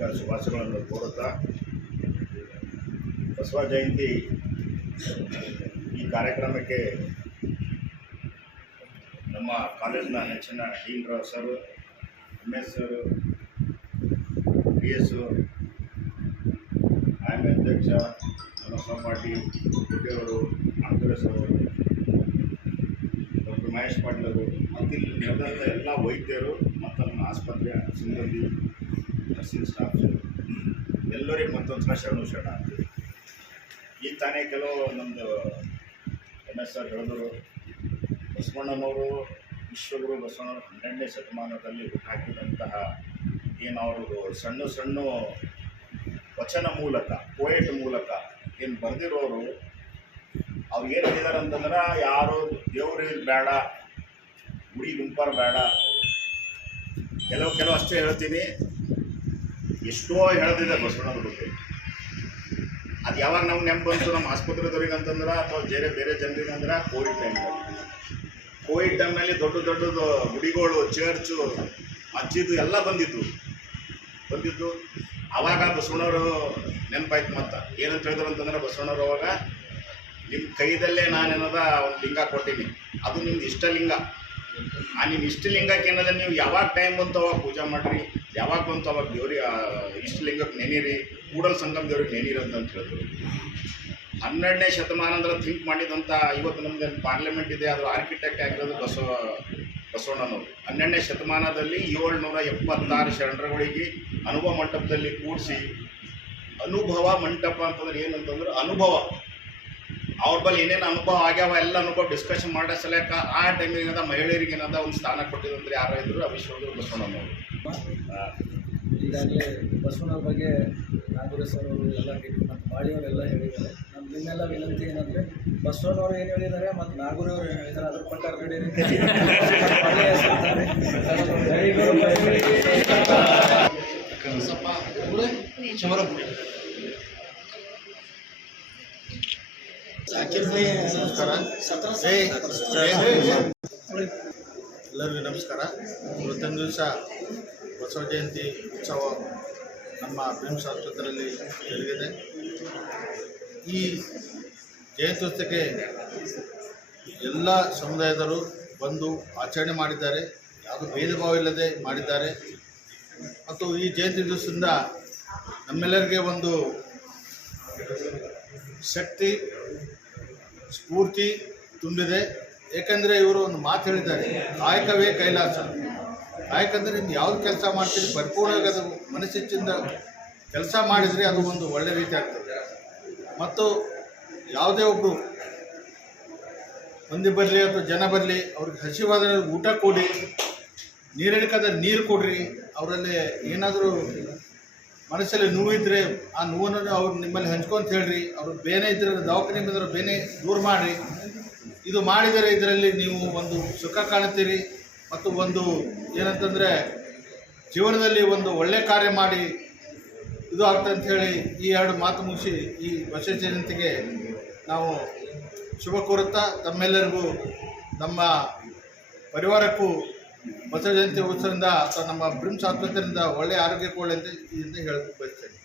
ಹಾರ್ದಿಕ ಶುಭಾಶಯಗಳನ್ನು ಕೋರುತ್ತಾ ಬಸವ ಜಯಂತಿ ಈ ಕಾರ್ಯಕ್ರಮಕ್ಕೆ ನಮ್ಮ ಕಾಲೇಜಿನ ನೆಚ್ಚಿನ Rao sir M S sir P S ಆಯಮ್ ಅಧ್ಯಕ್ಷ, ನಮ್ಮ ಪಾಟೀಲ್ ಗುಡ್ಡೆಯವರು ಕಾಂಗ್ರೆಸ್ ಅವರು ಡಾಕ್ಟರ್ ಮಹೇಶ್ ಪಾಟೀಲ್ ಅವರು ಮತ್ತು ಇಲ್ಲಿ ಎಲ್ಲ ವೈದ್ಯರು ಮತ್ತು ನಮ್ಮ ಆಸ್ಪತ್ರೆಯ ಸಿಬ್ಬಂದಿ ನರ್ಸಿಂಗ್ ಸ್ಟಾಫ್ ಎಲ್ಲರಿಗೆ ಮತ್ತೊಂದು ಸಲ ಶರಣು ಶರಣ ಅಂತೀವಿ ಈಗ ತಾನೇ ಕೆಲವು ನಮ್ಮದು ಎಂ ಎಸ್ ಆರ್ ಹೇಳಿದ್ರು. ಬಸವಣ್ಣನವರು, ವಿಶ್ವಗುರು ಬಸವಣ್ಣವರು ಹನ್ನೆರಡನೇ ಶತಮಾನದಲ್ಲಿ ಹಾಕಿದಂತಹ ಏನು ಅವ್ರದ್ದು ಸಣ್ಣ ಸಣ್ಣ ವಚನ ಮೂಲಕ ಪೋಯೆಟ್ ಮೂಲಕ ಏನು ಬರೆದಿರೋರು, ಅವ್ರು ಏನು ಹೇಳಿದಾರೆ ಅಂತಂದ್ರೆ, ಯಾರು ದೇವ್ರು ಬೇಡ, ಗುಡಿ ಗುಂಪರ್ ಬೇಡ. ಕೆಲವು ಕೆಲವು ಅಷ್ಟೇ ಹೇಳ್ತೀನಿ. ಎಷ್ಟೋ ಹೇಳದಿದೆ ಬಸವಣ್ಣವ್ರ ಬಗ್ಗೆ. ಅದು ಯಾವಾಗ ನಾವು ನೆಂಪು ಬಂತು, ನಮ್ಮ ಆಸ್ಪತ್ರೆದವ್ರಿಗೆ ಅಂತಂದ್ರೆ ಅಥವಾ ಬೇರೆ ಬೇರೆ ಜನರಿಗೆ ಅಂದ್ರೆ ಕೋವಿಡ್ ಟೈಮ್ನಲ್ಲಿ ಕೋವಿಡ್ ಟೈಮ್ನಲ್ಲಿ ದೊಡ್ಡ ದೊಡ್ಡದು ಗುಡಿಗಳು, ಚರ್ಚು, ಮಸ್ಜಿದ್ ಎಲ್ಲ ಬಂದಿದ್ದು. ಬಂದಿದ್ದು. ಆವಾಗ ಬಸವಣ್ಣವರು ನೆನಪಾಯ್ತು ಮತ್ತೆ. ಏನಂತ ಹೇಳಿದ್ರು ಅಂತಂದ್ರೆ ಬಸವಣ್ಣವ್ರು ಅವಾಗ ನಿಮ್ಮ ಕೈದಲ್ಲೇ ನಾನೇನದ ಒಂದು ಲಿಂಗ ಕೊಟ್ಟೀನಿ. ಅದು ನಿಮ್ದು ಇಷ್ಟಲಿಂಗ. ಆ ನಿಮ್ಮ ಇಷ್ಟಲಿಂಗಕ್ಕೆ ಏನದ, ನೀವು ಯಾವಾಗ ಟೈಮ್ ಬಂತು ಅವಾಗ ಪೂಜೆ ಮಾಡಿರಿ. ಯಾವಾಗ ಬಂತು, ಅವಾಗ ದೇವ್ರಿಗೆ ಇಷ್ಟು ಇಷ್ಟಲಿಂಗಕ್ಕೆ ನೆನೀರಿ, ಕೂಡಲ ಸಂಗಮ ದೇವ್ರಿಗೆ ನೆನೀರಿ ಅಂತ ಹೇಳಿದ್ರು. ಹನ್ನೆರಡನೇ ಶತಮಾನ ಅಂದ್ರೆ ಥಿಂಕ್ ಮಾಡಿದಂಥ ಇವತ್ತು ನಮ್ದು ಪಾರ್ಲಿಮೆಂಟ್ ಇದೆ ಅದು ಆರ್ಕಿಟೆಕ್ಟ್ ಆಗಿರೋದು ಬಸವ, ಬಸವಣ್ಣನವರು. ಹನ್ನೆರಡನೇ ಶತಮಾನದಲ್ಲಿ ಏಳ್ನೂರ ಎಪ್ಪತ್ತಾರು ಶರಣರುಗಳಿಗೆ ಅನುಭವ ಮಂಟಪದಲ್ಲಿ ಕೂಡಿಸಿ, ಅನುಭವ ಮಂಟಪ ಅಂತಂದ್ರೆ ಏನಂತಂದ್ರೆ ಅನುಭವ. ಅವ್ರ ಬಳಿ ಏನೇನು ಅನುಭವ ಆಗ್ಯಾವ ಎಲ್ಲ ಅನುಭವ ಡಿಸ್ಕಷನ್ ಮಾಡೋ ಸಲಕ ಆ ಟೈಮಿಗೆ ಏನಾದ ಮಹಿಳೆಯರಿಗೆ ಏನಾದ ಒಂದು ಸ್ಥಾನ ಕೊಟ್ಟಿದಂದ್ರೆ ಯಾರೋ ಇದ್ರು ಅವಿಶ್ವಗುರು ಬಸವಣ್ಣನವರು ಈಗಾಗಲೇ ಬಸವಣ್ಣವ್ರ ಬಗ್ಗೆ ನಾಗೂರ ಸರ್ ಅವರು ಎಲ್ಲ ಹೇಳಿ ಮತ್ತು ಬಾಳಿಯವರೆಲ್ಲ ಹೇಳಿದ್ದಾರೆ. ನಮ್ಮ ನಿಮ್ಮೆಲ್ಲ ವಿನಂತಿ ಏನಂದರೆ ಬಸವಣ್ಣವ್ರು ಏನು ಹೇಳಿದ್ದಾರೆ ಮತ್ತು ನಾಗೂರವರು ಏನು ಹೇಳಿದ್ದಾರೆ ಅದ್ರ ಪ್ರಕಾರ ನಡೀರಿ. ಮಾಳಿ ಎಲ್ಲರಿಗೂ ನಮಸ್ಕಾರ. ಇವತ್ತೊಂದು ದಿವಸ ಬಸವ ಜಯಂತಿ ಉತ್ಸವ ನಮ್ಮ ಭೀಮ್ಸ್ ಆಸ್ಪತ್ರೆಯಲ್ಲಿ ಜರುಗಿದೆ. ಈ ಜಯಂತ್ಯುತ್ಸವಕ್ಕೆ ಎಲ್ಲ ಸಮುದಾಯದವರು ಬಂದು ಆಚರಣೆ ಮಾಡಿದ್ದಾರೆ. ಯಾವುದು ಭೇದ ಭಾವ ಇಲ್ಲದೆ ಮಾಡಿದ್ದಾರೆ. ಮತ್ತು ಈ ಜಯಂತಿ ದಿವಸದಿಂದ ನಮ್ಮೆಲ್ಲರಿಗೆ ಒಂದು ಶಕ್ತಿ ಸ್ಫೂರ್ತಿ ತುಂಬಿದೆ. ಏಕೆಂದರೆ ಇವರು ಒಂದು ಮಾತು ಹೇಳಿದ್ದಾರೆ ಕಾಯಕವೇ ಕೈಲಾಸ. ಕಾಯಕಂದರೆ ನೀವು ಯಾವ್ದು ಕೆಲಸ ಮಾಡ್ತೀರಿ? ಪರಿಪೂರ್ಣವಾಗಿ ಅದು ಮನಸ್ಸಿಚ್ಚಿಂದ ಕೆಲಸ ಮಾಡಿದರೆ ಅದು ಒಂದು ಒಳ್ಳೆ ರೀತಿ ಆಗ್ತದೆ. ಮತ್ತು ಯಾವುದೇ ಒಬ್ಬರು ಮಂದಿ ಬರಲಿ ಅಥವಾ ಜನ ಬರಲಿ, ಅವ್ರಿಗೆ ಹಸಿವಾದ ಊಟ ಕೊಡಿ ನೀರಿಳಿಕಾದ್ರೆ ನೀರು ಕೊಡ್ರಿ, ಅವರಲ್ಲಿ ಏನಾದರೂ ಮನಸ್ಸಲ್ಲಿ ನೋವಿದ್ರೆ ಆ ನೋವನ್ನು ಅವ್ರು ನಿಮ್ಮಲ್ಲಿ ಹಂಚ್ಕೊಂತ ಹೇಳ್ರಿ. ಅವರು ಬೇನೆ ಇದ್ರೆ ದವಾಖಾನೆ ಬಂದ್ರೆ ಬೇನೆ ದೂರ ಮಾಡಿರಿ. ಇದು ಮಾಡಿದರೆ ಇದರಲ್ಲಿ ನೀವು ಒಂದು ಸುಖ ಕಾಣುತ್ತೀರಿ. ಮತ್ತು ಒಂದು ಏನಂತಂದರೆ ಜೀವನದಲ್ಲಿ ಒಂದು ಒಳ್ಳೆ ಕಾರ್ಯ ಮಾಡಿ ಇದು ಆಗ್ತದೆ ಹೇಳಿ ಈ ಎರಡು ಮಾತು ಮುಗಿಸಿ ಈ ಬಸವ ಜಯಂತಿಗೆ ನಾವು ಶುಭ ಕೋರುತ್ತಾ ತಮ್ಮೆಲ್ಲರಿಗೂ ನಮ್ಮ ಪರಿವಾರಕ್ಕೂ ಬಸವ ಜಯಂತಿ ಉತ್ಸವದಿಂದ ಅಥವಾ ನಮ್ಮ ಬ್ರಿಮ್ಸ್ ಆಸ್ಪತ್ರೆಯಿಂದ ಒಳ್ಳೆಯ ಆರೋಗ್ಯ ಅಂತ ಹೇಳಬೇಕು ಬಯಸ್ತೇನೆ.